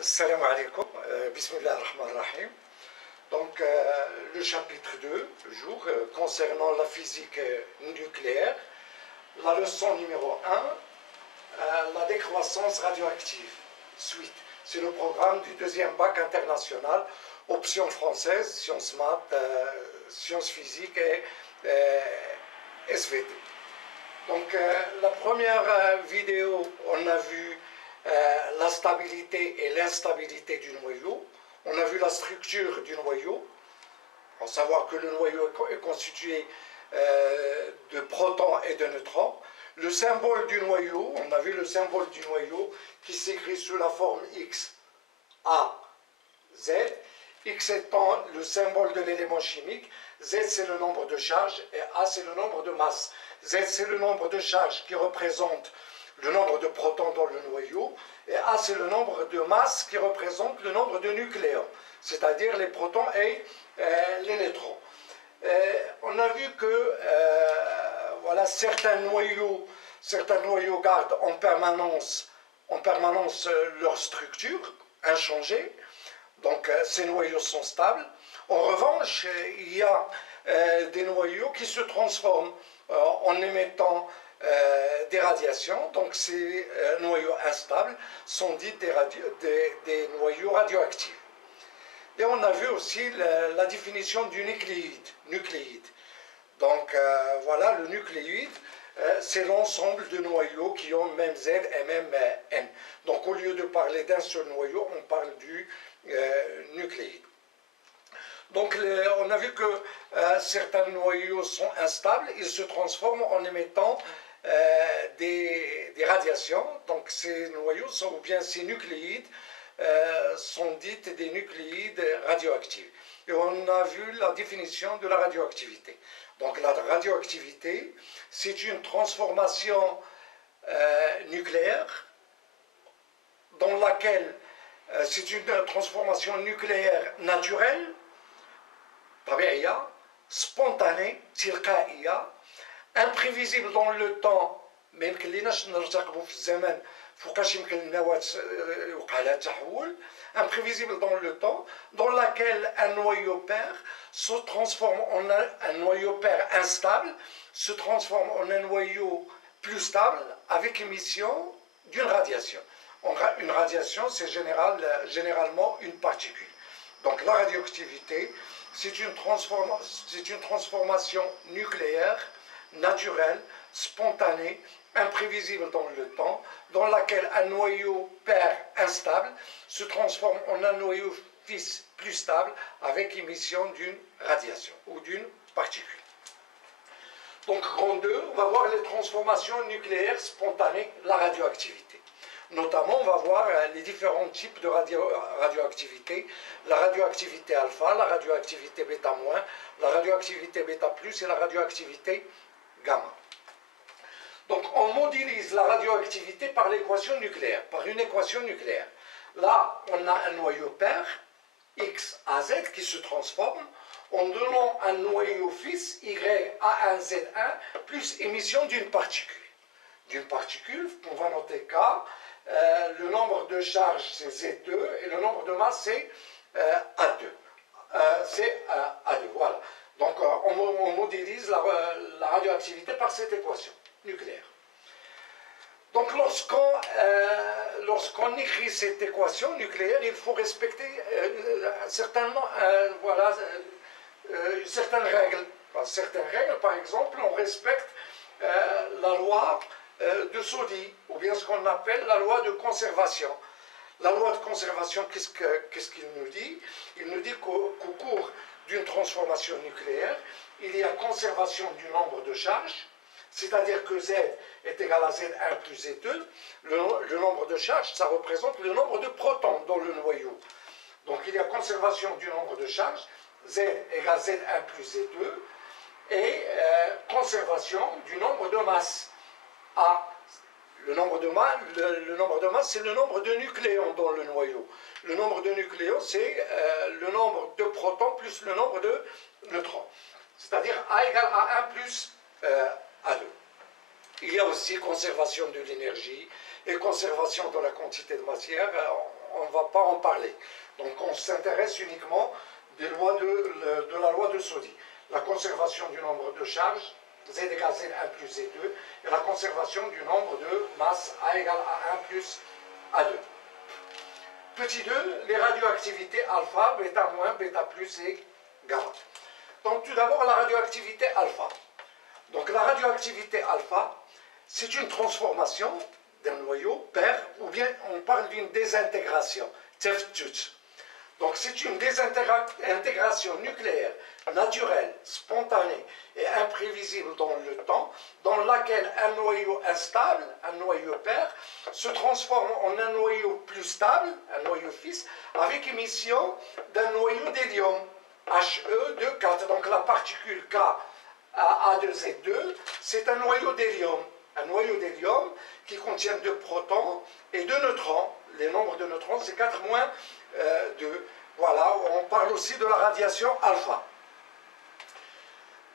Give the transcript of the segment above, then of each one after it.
Salam alaikum, bismillah ar-Rahman ar-Rahim. Donc, le chapitre 2, jour, concernant la physique nucléaire, la leçon numéro 1, la décroissance radioactive. Suite, c'est le programme du deuxième bac international, option française, sciences maths, sciences physiques et SVT. Donc, la première vidéo, on a vu la stabilité et l'instabilité du noyau. On a vu la structure du noyau, à savoir que le noyau est constitué de protons et de neutrons. Le symbole du noyau, on a vu le symbole du noyau qui s'écrit sous la forme X, A, Z. X étant le symbole de l'élément chimique, Z c'est le nombre de charges et A c'est le nombre de masses. Z c'est le nombre de charges qui représente le nombre de protons dans le noyau, et A c'est le nombre de masses qui représente le nombre de nucléons, c'est-à-dire les protons et les neutrons. On a vu que voilà, certains noyaux gardent en permanence leur structure inchangée, donc ces noyaux sont stables. En revanche, il y a des noyaux qui se transforment en émettant des radiations, donc ces noyaux instables sont dits des noyaux radioactifs. Et on a vu aussi la définition du nucléide. Donc voilà, le nucléide, c'est l'ensemble de noyaux qui ont même Z et même N. Donc au lieu de parler d'un seul noyau, on parle du nucléide. Donc on a vu que certains noyaux sont instables, ils se transforment en émettant des radiations. Donc ces noyaux ou bien ces nucléides sont dites des nucléides radioactifs. Et on a vu la définition de la radioactivité. Donc la radioactivité, c'est une transformation nucléaire dans laquelle c'est une transformation nucléaire naturelle, طبيعية, spontanée, تلقائية, imprévisible dans le temps, ما يمكنليناش نرتقبوا في الزمن فوقاش يمكن النواة يوقع لها تحول, imprévisible dans le temps, dans laquelle un noyau pair se transforme en un noyau pair instable, se transforme en un noyau plus stable avec émission d'une radiation. Une radiation, c'est généralement une particule. Donc la radioactivité, c'est une transformation nucléaire, naturelle, spontanée, imprévisible dans le temps, dans laquelle un noyau pair instable se transforme en un noyau fils plus stable avec émission d'une radiation ou d'une particule. Donc, grand 2, on va voir les transformations nucléaires spontanées, la radioactivité. Notamment, on va voir les différents types de radioactivité, la radioactivité alpha, la radioactivité bêta-, la radioactivité bêta+, et la radioactivité gamma. Donc, on modélise la radioactivité par l'équation nucléaire, par une équation nucléaire. Là, on a un noyau pair, X à Z, qui se transforme en donnant un noyau fils, Y-A1-Z1, plus émission d'une particule. D'une particule, on va noter K, le nombre de charges c'est Z2 et le nombre de masse c'est A2. Voilà. Donc on modélise la radioactivité par cette équation nucléaire. Donc lorsqu'on écrit cette équation nucléaire, il faut respecter certaines règles. Certaines règles, par exemple, on respecte la loi de Soddy, ou bien ce qu'on appelle la loi de conservation. La loi de conservation, qu'est-ce qu'il nous dit? Il nous dit qu'au cours d'une transformation nucléaire, il y a conservation du nombre de charges, c'est-à-dire que Z est égal à Z1 plus Z2. Le nombre de charges, ça représente le nombre de protons dans le noyau. Donc il y a conservation du nombre de charges, Z égale Z1 plus Z2, et conservation du nombre de masses. A. Le nombre de masse, c'est le nombre de nucléons dans le noyau. Le nombre de nucléons, c'est le nombre de protons plus le nombre de neutrons. C'est-à-dire A égale A1 plus A2. Il y a aussi conservation de l'énergie et conservation de la quantité de matière. va pas en parler. Donc on s'intéresse uniquement de la loi de Soddy. La conservation du nombre de charges, Z égale Z1 plus Z2, et la conservation du nombre de masses A égale A1 plus A2. Petit 2, les radioactivités alpha, bêta moins, bêta plus et gamma. Donc tout d'abord la radioactivité alpha. Donc la radioactivité alpha, c'est une transformation d'un noyau pair, ou bien on parle d'une désintégration, TEFTUT. Donc c'est une désintégration nucléaire, naturelle, spontanée et imprévisible dans le temps, dans laquelle un noyau instable, un noyau pair, se transforme en un noyau plus stable, un noyau fils, avec émission d'un noyau d'hélium, He2 4. Donc la particule K A2Z2, c'est un noyau d'hélium. Un noyau d'hélium qui contient 2 protons et 2 neutrons. Les nombres de neutrons, c'est 4 moins 2. Voilà, on parle aussi de la radiation alpha.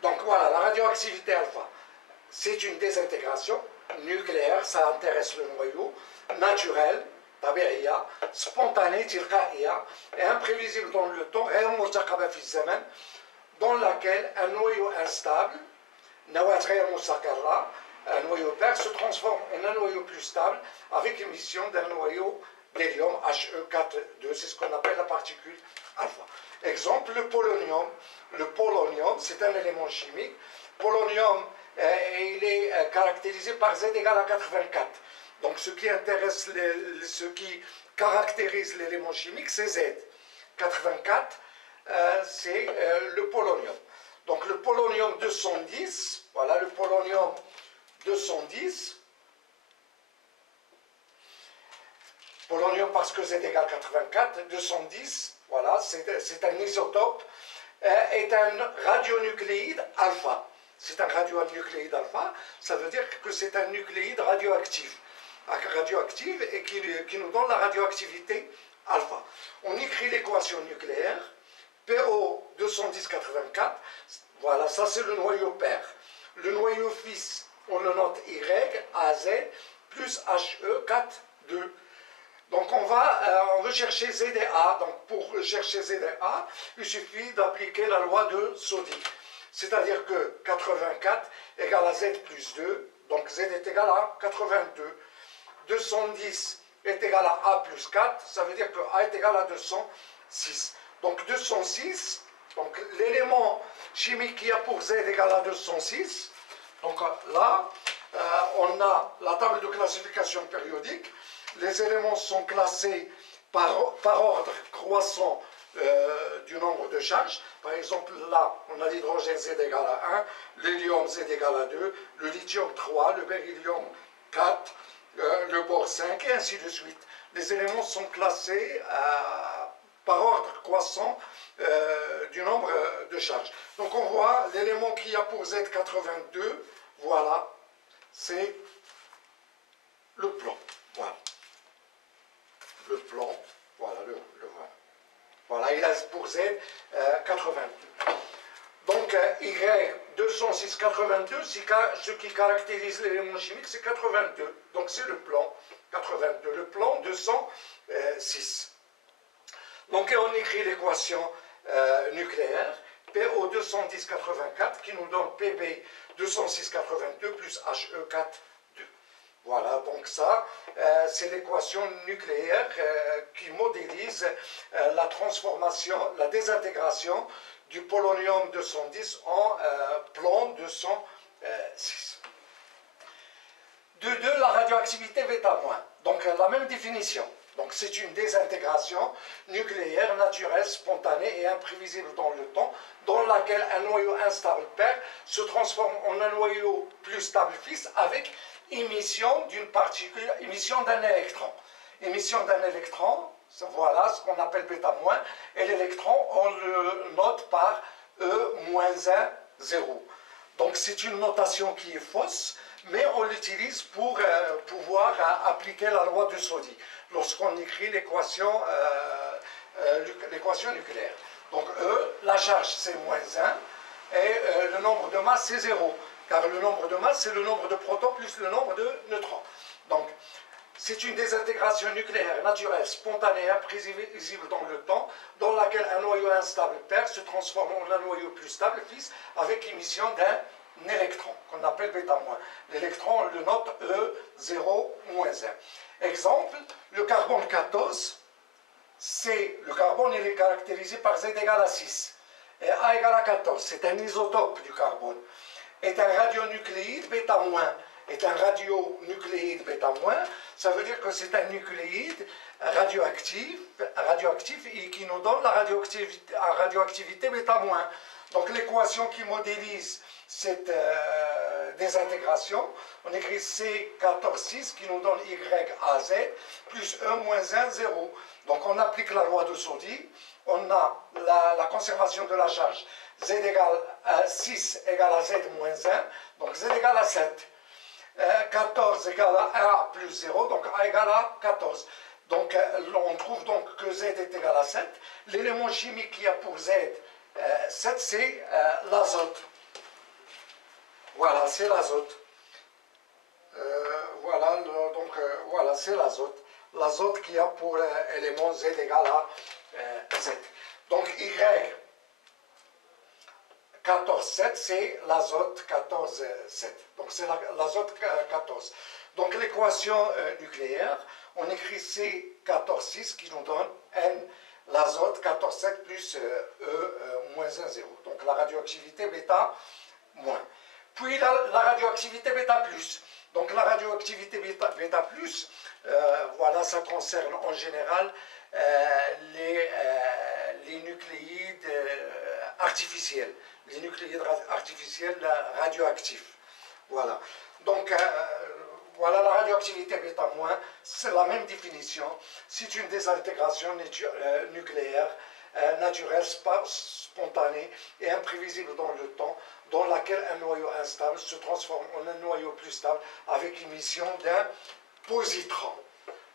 Donc voilà, la radioactivité alpha, c'est une désintégration nucléaire, ça intéresse le noyau, naturel, tabi'iyya, spontanée, tilqa'iyya, et imprévisible dans le temps, et murtaqaba fi zaman, dans laquelle un noyau instable, nawat ghayr mustaqarra, un noyau pair, se transforme en un noyau plus stable avec émission d'un noyau d'hélium He4 2, c'est ce qu'on appelle la particule alpha. Exemple, le polonium. Le polonium, c'est un élément chimique. Polonium, il est caractérisé par Z égale à 84. Donc ce qui intéresse, ce qui caractérise l'élément chimique, c'est Z. 84, c'est le polonium. Donc le polonium 210, voilà le polonium 210. Polonium parce que Z égale 84, 210, voilà, c'est un isotope, est un radionucléide alpha. C'est un radionucléide alpha, ça veut dire que c'est un nucléide radioactif. Radioactif et qui nous donne la radioactivité alpha. On écrit l'équation nucléaire, PO 210-84, voilà, ça c'est le noyau pair. Le noyau fils, on le note Y, AZ, plus He4,2. Donc on veut chercher Z et A. Donc pour chercher Z et A, il suffit d'appliquer la loi de Soddy. C'est-à-dire que 84 égale à Z plus 2, donc Z est égal à 82. 210 est égal à A plus 4, ça veut dire que A est égal à 206. Donc 206, donc l'élément chimique qu'il y a pour Z égal à 206. Donc là, on a la table de classification périodique. Les éléments sont classés par ordre croissant du nombre de charges. Par exemple, là, on a l'hydrogène Z égale à 1, l'hélium Z égale à 2, le lithium 3, le beryllium 4, le bore 5, et ainsi de suite. Les éléments sont classés par ordre croissant du nombre de charges. Donc on voit l'élément qu'il y a pour Z82, voilà, c'est le plomb. Voilà. Le plomb, voilà, le voilà. Voilà, il a pour Z 82. Donc Y 206,82, ce qui caractérise l'élément chimique, c'est 82. Donc c'est le plomb 82, le plomb 206. Donc on écrit l'équation nucléaire PO 210,84 qui nous donne PB 206,82 plus He4,2. Voilà, donc ça, c'est l'équation nucléaire qui modélise la transformation, la désintégration du polonium 210 en plomb 206. De 2, la radioactivité bêta-. Donc la même définition. Donc c'est une désintégration nucléaire naturelle, spontanée et imprévisible dans le temps, dans laquelle un noyau instable pair se transforme en un noyau plus stable fils avec émission d'une particule, émission d'un électron. Émission d'un électron, voilà ce qu'on appelle bêta-, et l'électron, on le note par E-1, 0. Donc c'est une notation qui est fausse, mais on l'utilise pour pouvoir appliquer la loi de Soddy, lorsqu'on écrit l'équation nucléaire. Donc E, la charge c'est -1, et le nombre de masse c'est 0. Car le nombre de masse, c'est le nombre de protons plus le nombre de neutrons. Donc, c'est une désintégration nucléaire naturelle, spontanée et imprévisible dans le temps, dans laquelle un noyau instable perd se transforme en un noyau plus stable, fils, avec émission d'un électron, qu'on appelle β-. L'électron, on le note E0-1. Exemple, le carbone 14, le carbone il est caractérisé par Z égale à 6 et A égale à 14, c'est un isotope du carbone. Est un radionucléide β-, est un radionucléide β-, ça veut dire que c'est un nucléide radioactif et qui nous donne la radioactivité β-. Donc l'équation qui modélise cette désintégration, on écrit C14,6 qui nous donne YAZ plus E moins 1, 0. Donc on applique la loi de Soddy, on a la conservation de la charge Z égale à 6 égale à Z moins 1, donc Z égale à 7. 14 égale à A plus 0, donc A égale à 14. Donc on trouve donc que Z est égal à 7. L'élément chimique qu'il y a pour Z, 7, c'est l'azote. Voilà, c'est l'azote. Voilà, c'est l'azote. L'azote qu'il y a pour élément Z égale à 7. Donc Y 14,7, c'est l'azote 14,7. Donc c'est l'azote 14. Donc l'équation nucléaire, on écrit C14,6 qui nous donne N, l'azote 14,7 plus E moins 1, 0. Donc la radioactivité bêta moins. Puis la radioactivité bêta plus. Donc la radioactivité bêta plus, voilà, ça concerne en général les nucléides artificiels. Les nucléides artificiels radioactifs. Voilà. Donc, voilà la radioactivité bêta-, c'est la même définition. C'est une désintégration nucléaire naturelle, spontanée et imprévisible dans le temps, dans laquelle un noyau instable se transforme en un noyau plus stable avec émission d'un positron.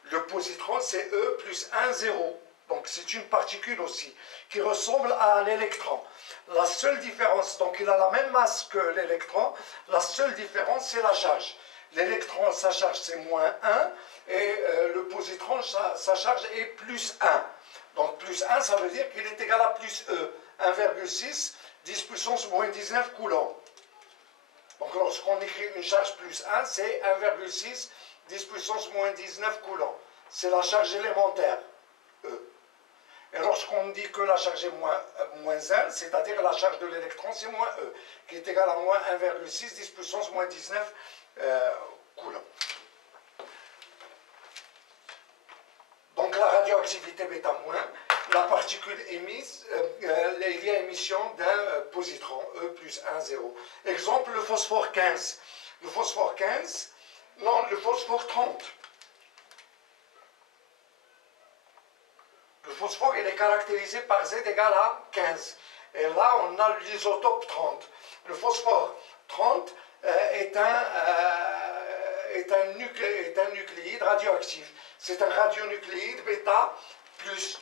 Le positron, c'est E plus 1, 0. Donc c'est une particule aussi, qui ressemble à l'électron. La seule différence, donc il a la même masse que l'électron, la seule différence c'est la charge. L'électron, sa charge c'est moins 1, et le positron, sa charge est plus 1. Donc plus 1, ça veut dire qu'il est égal à plus E, 1,6, 10 puissance moins 19 coulombs. Donc lorsqu'on écrit une charge plus 1, c'est 1,6, 10 puissance moins 19 coulombs. C'est la charge élémentaire, E. Et lorsqu'on dit que la charge est moins 1, c'est-à-dire la charge de l'électron, c'est moins E, qui est égal à moins 1,6, 10 puissance moins 19 coulombs. Donc la radioactivité bêta-, la particule émise, il y a émission d'un positron, E plus 1, 0. Exemple, le phosphore 15. Le phosphore 15, non, le phosphore 30. Le phosphore, il est caractérisé par Z égale à 15. Et là, on a l'isotope 30. Le phosphore 30 est un nucléide radioactif. C'est un radionucléide bêta plus.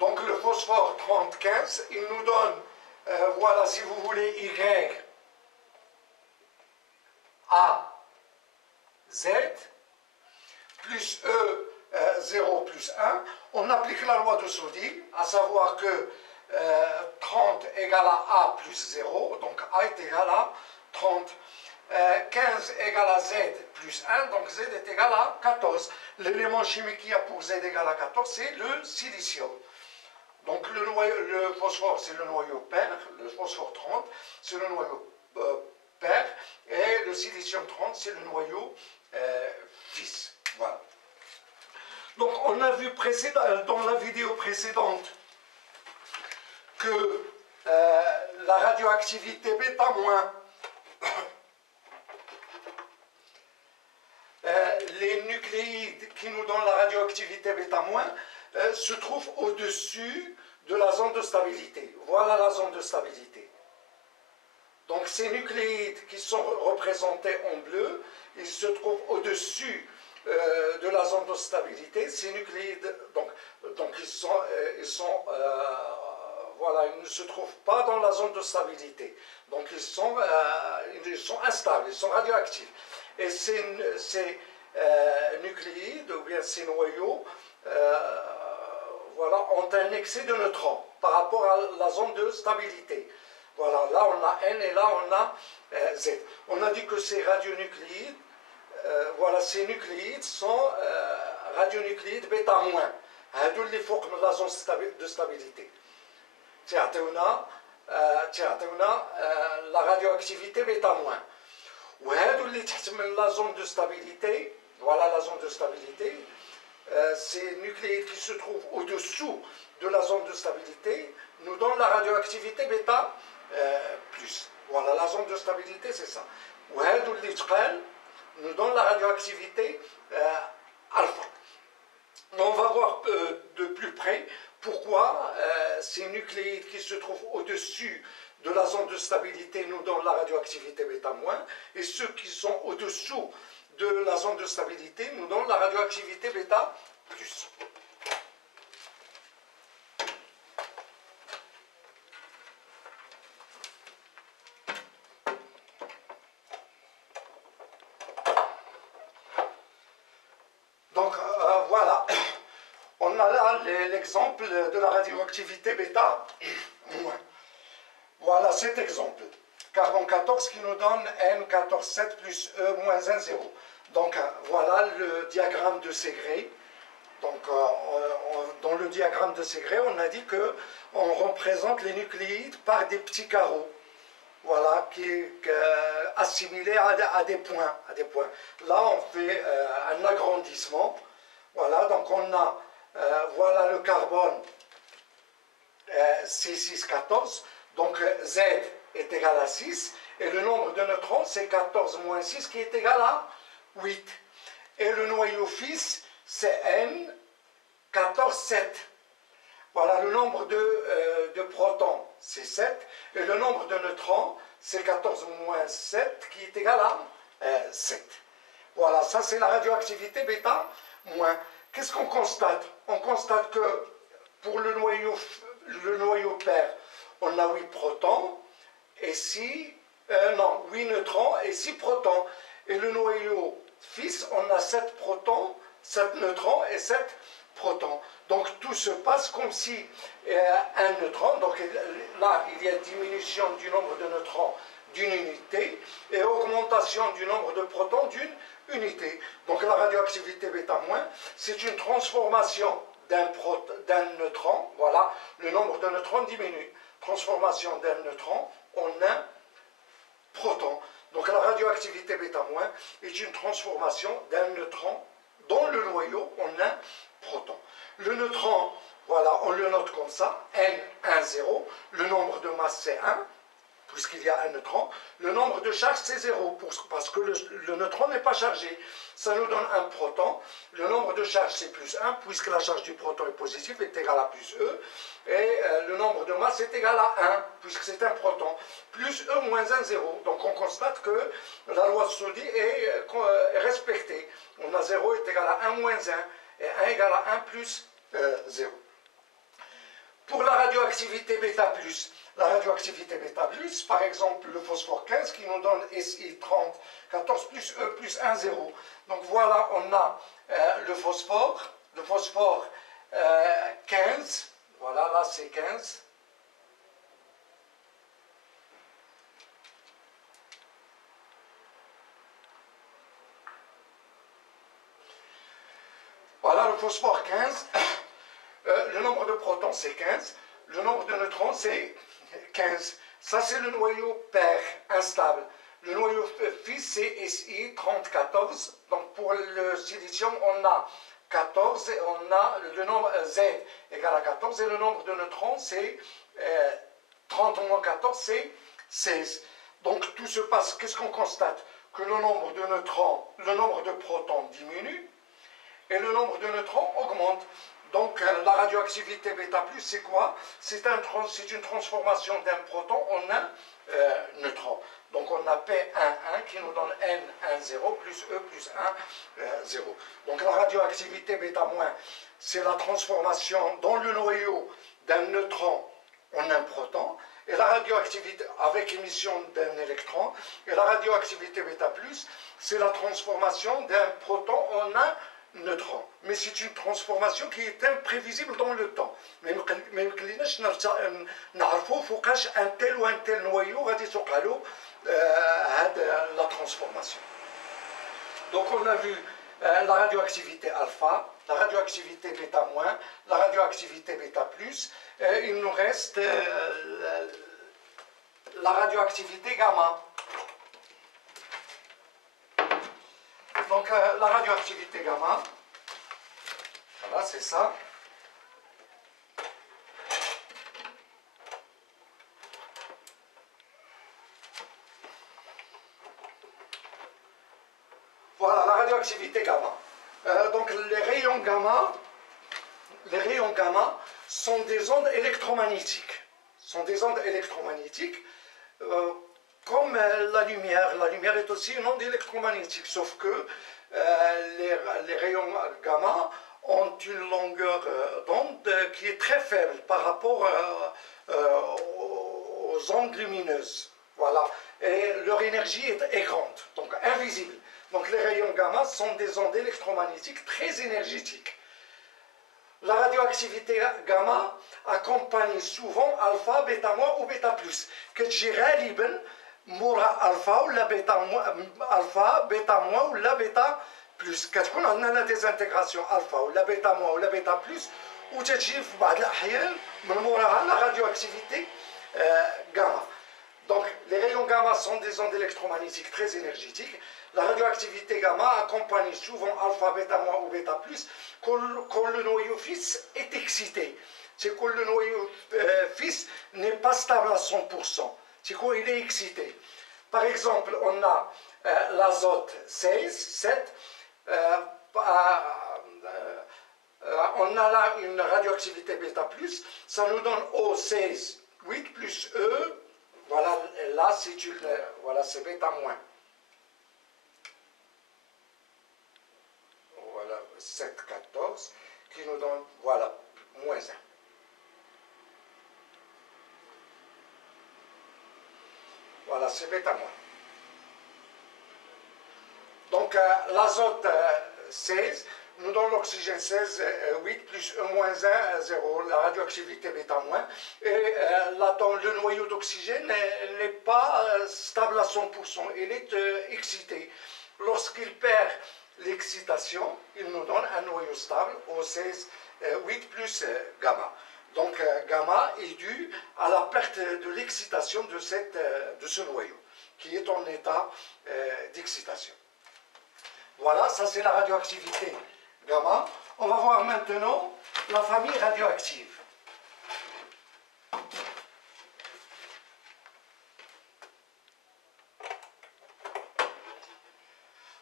Donc le phosphore 30,15, il nous donne, voilà, si vous voulez, Y, A, Z, plus E, 0 plus 1. On applique la loi de Soddy, à savoir que 30 égale à A plus 0, donc A est égal à 30. 15 égale à Z plus 1, donc Z est égal à 14. L'élément chimique qu'il y a pour Z égale à 14, c'est le silicium. Donc le phosphore, c'est le noyau pair, le phosphore 30, c'est le noyau pair, et le silicium 30, c'est le noyau fils. Voilà. Donc on a vu dans la vidéo précédente que la radioactivité bêta-, les nucléides qui nous donnent la radioactivité bêta-, se trouvent au-dessus de la zone de stabilité. Voilà la zone de stabilité. Donc ces nucléides qui sont représentés en bleu, ils se trouvent au-dessus de la zone de stabilité. Ces nucléides, donc voilà, ils ne se trouvent pas dans la zone de stabilité. Donc ils sont instables, ils sont radioactifs. et ces nucléides, ou bien ces noyaux, voilà, ont un excès de neutrons par rapport à la zone de stabilité. Voilà, là on a N et là on a Z. On a dit que ces radionucléides, voilà, ces nucléides sont radionucléides bêta moins. هادو اللي فوق من لا زون دو ستابيليتي تعطيونا لا راديو اكتيفيتي بيتا موان وهادو اللي تحت من لا زون دو ستابيليتي voilà la zone de stabilité ces nucléides qui se trouvent au-dessous de la zone de stabilité nous donnent la radioactivité bêta plus voilà la zone de stabilité c'est ça وهادو اللي تقال nous donnent la radioactivité alpha. On va voir de plus près pourquoi ces nucléides qui se trouvent au-dessus de la zone de stabilité nous donnent la radioactivité bêta-, et ceux qui sont au-dessous de la zone de stabilité nous donnent la radioactivité bêta+. Donc voilà. On a là l'exemple de la radioactivité bêta-. Voilà cet exemple. Carbone 14 qui nous donne N14,7 plus E-1, 0. Donc voilà le diagramme de Segre. Donc dans le diagramme de Segre, on a dit qu'on représente les nucléides par des petits carreaux. Voilà, assimilés à des points, Là, on fait un agrandissement. Voilà, donc on a voilà le carbone C614, donc Z est égal à 6, et le nombre de neutrons c'est 14 moins 6 qui est égal à 8. Et le noyau fils c'est N 14, 7. Voilà, le nombre de protons c'est 7, et le nombre de neutrons c'est 14 moins 7 qui est égal à 7. Voilà, ça c'est la radioactivité bêta-. Qu'est-ce qu'on constate? On constate que pour le noyau pair, on a 8 protons, et 8 neutrons et 6 protons. Et le noyau fils, on a 7 protons, 7 neutrons et 7 protons. Donc tout se passe comme si un neutron, donc là il y a diminution du nombre de neutrons d'une unité et augmentation du nombre de protons d'une unité. Donc la radioactivité bêta-, c'est une transformation d'un neutron, voilà, le nombre de neutrons diminue. Transformation d'un neutron en un proton. Donc la radioactivité bêta- est une transformation d'un neutron dans le noyau en un proton. Le neutron, voilà, on le note comme ça, N10, le nombre de masse c'est 1, puisqu'il y a un neutron. Le nombre de charge c'est 0, parce que le neutron n'est pas chargé. Ça nous donne un proton. Le nombre de charge c'est plus 1, puisque la charge du proton est positive, est égale à plus E. Et le nombre de masse est égal à 1, puisque c'est un proton. Plus E moins 1, 0. Donc on constate que la loi de Soddy est respectée. On a 0 est égal à 1 moins 1, et 1 égale à 1 plus 0. Pour la radioactivité bêta+, la radioactivité bêta+, par exemple le phosphore 15 qui nous donne Si30, 14 plus E plus 1, 0. Donc voilà, on a le phosphore 15, voilà, là c'est 15. Voilà le phosphore 15. Le nombre de protons c'est 15, le nombre de neutrons c'est 15. Ça c'est le noyau pair instable. Le noyau fils c'est Si 30, 14. Donc pour le silicium on a 14 et on a le nombre Z égale à 14 et le nombre de neutrons c'est 30 moins 14 c'est 16. Donc tout se passe, qu'est-ce qu'on constate? Que le nombre de neutrons, le nombre de protons diminue et le nombre de neutrons augmente. Donc la radioactivité bêta+, c'est quoi? C'est une transformation d'un proton en un neutron. Donc on a P11 qui nous donne N10 plus E plus 1, 0. Donc la radioactivité bêta-, c'est la transformation dans le noyau d'un neutron en un proton. et la radioactivité avec émission d'un électron, et la radioactivité bêta plus, c'est la transformation d'un proton en un neutron. Mais c'est une transformation qui est imprévisible dans le temps. Mais ما يمكنلناش نعرفوا فوقاش un tel ou un tel noyau غادي توقع له هاد la transformation. Donc on a vu la radioactivité alpha, la radioactivité bêta moins, la radioactivité bêta plus. Il nous reste la radioactivité gamma. Donc la radioactivité gamma, voilà, c'est ça. Voilà la radioactivité gamma. Donc les rayons gamma sont des ondes électromagnétiques. Comme la lumière. La lumière est aussi une onde électromagnétique, sauf que les rayons gamma ont une longueur d'onde qui est très faible par rapport aux ondes lumineuses. Voilà. Et leur énergie est grande, donc invisible. Donc les rayons gamma sont des ondes électromagnétiques très énergétiques. La radioactivité gamma accompagne souvent alpha, bêta moins ou bêta plus. كتجي غالبا مورا الفا ولا alpha, bêta moins ou la bêta plus. كتكون عندنا لا ديزانتيغراسيون alpha ولا bêta moins ولا bêta plus وتجي في بعض الأحيان من موراها la radioactivité gamma. Donc les rayons gamma sont des ondes électromagnétiques très énergétiques. La radioactivité gamma accompagne souvent alpha, bêta moins ou bêta plus quand le noyau fils est excité. C'est quand le noyau fils n'est pas stable à 100%. C'est quand il est excité. Par exemple, on a l'azote 7. On a là une radioactivité bêta plus. Ça nous donne O16, 8 plus E. Voilà, là c'est bêta moins. Voilà, 7, 14, qui nous donne, voilà, moins 1. Voilà, c'est bêta moins. Donc, l'azote 16 nous donne l'oxygène 16, 8 plus E moins 1, 0, la radioactivité bêta moins. Et l'atome, le noyau d'oxygène n'est pas stable à 100%, il est excité. Lorsqu'il perd l'excitation, il nous donne un noyau stable au 16, 8 plus gamma. Donc gamma est dû à la perte de l'excitation de ce noyau, qui est en état d'excitation. Voilà, ça c'est la radioactivité gamma. On va voir maintenant la famille radioactive.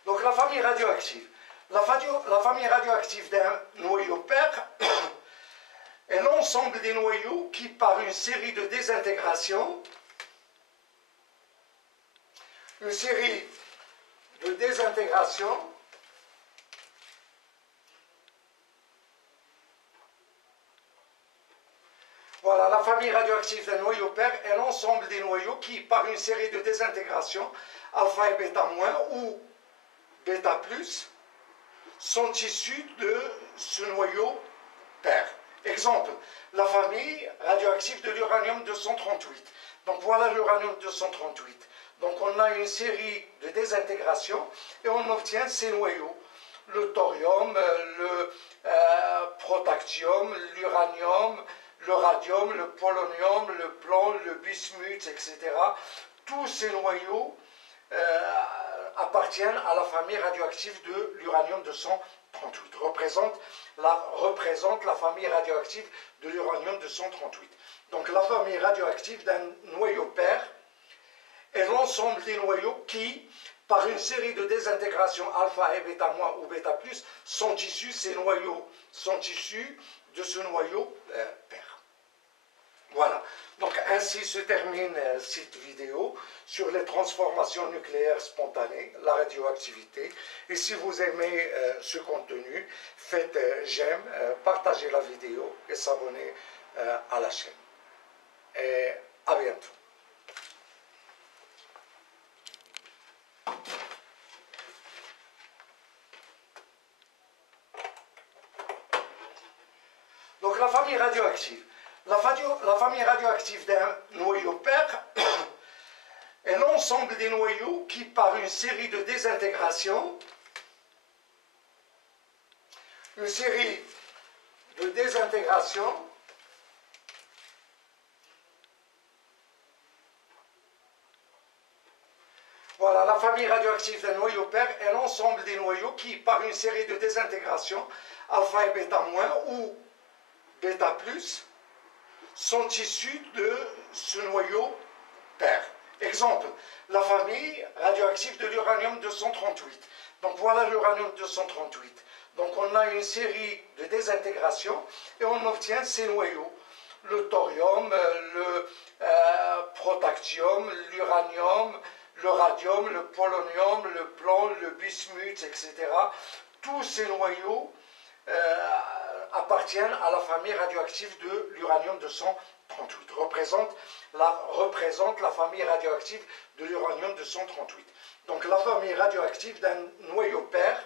Donc la famille radioactive. La famille radioactive d'un noyau père est l'ensemble des noyaux qui, par une série de désintégrations, voilà, la famille radioactive d'un noyau père est l'ensemble des noyaux qui, par une série de désintégrations, alpha et bêta moins ou bêta plus, sont issus de ce noyau père. Exemple, la famille radioactive de l'uranium-238. Donc voilà l'uranium-238. Donc on a une série de désintégrations et on obtient ces noyaux. Le thorium, le protactium, l'uranium, le radium, le polonium, le plomb, le bismuth, etc. Tous ces noyaux appartiennent à la famille radioactive de l'uranium-238, représente la famille radioactive de l'uranium-238. Donc la famille radioactive d'un noyau père est l'ensemble des noyaux qui, par une série de désintégrations alpha et bêta moins ou bêta plus, sont issus, ces noyaux sont issus de ce noyau père. Voilà, donc ainsi se termine cette vidéo sur les transformations nucléaires spontanées, la radioactivité. Et si vous aimez ce contenu, faites j'aime, partagez la vidéo et s'abonnez à la chaîne. Et À bientôt. Donc la famille radioactive. La famille radioactive d'un noyau père est l'ensemble des noyaux qui, par une série de désintégrations, voilà, la famille radioactive d'un noyau père est l'ensemble des noyaux qui, par une série de désintégrations, alpha et bêta moins ou bêta plus, sont issus de ce noyau père. Exemple, la famille radioactive de l'uranium-238. Donc voilà l'uranium-238. Donc on a une série de désintégrations et on obtient ces noyaux. Le thorium, le protactium, l'uranium, le radium, le polonium, le plomb, le bismuth, etc. Tous ces noyaux appartiennent à la famille radioactive de l'uranium-238, représente la famille radioactive de l'uranium-238. Donc la famille radioactive d'un noyau père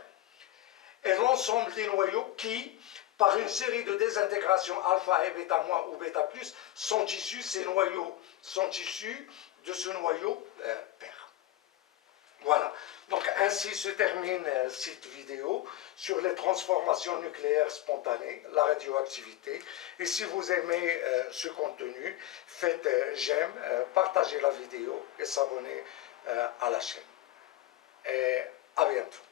est l'ensemble des noyaux qui, par une série de désintégrations alpha et bêta moins ou bêta plus, sont issus, ces noyaux sont issus de ce noyau père. Voilà. Donc ainsi se termine cette vidéo sur les transformations nucléaires spontanées, la radioactivité. Et si vous aimez ce contenu, faites j'aime, partagez la vidéo et s'abonnez à la chaîne. Et à bientôt.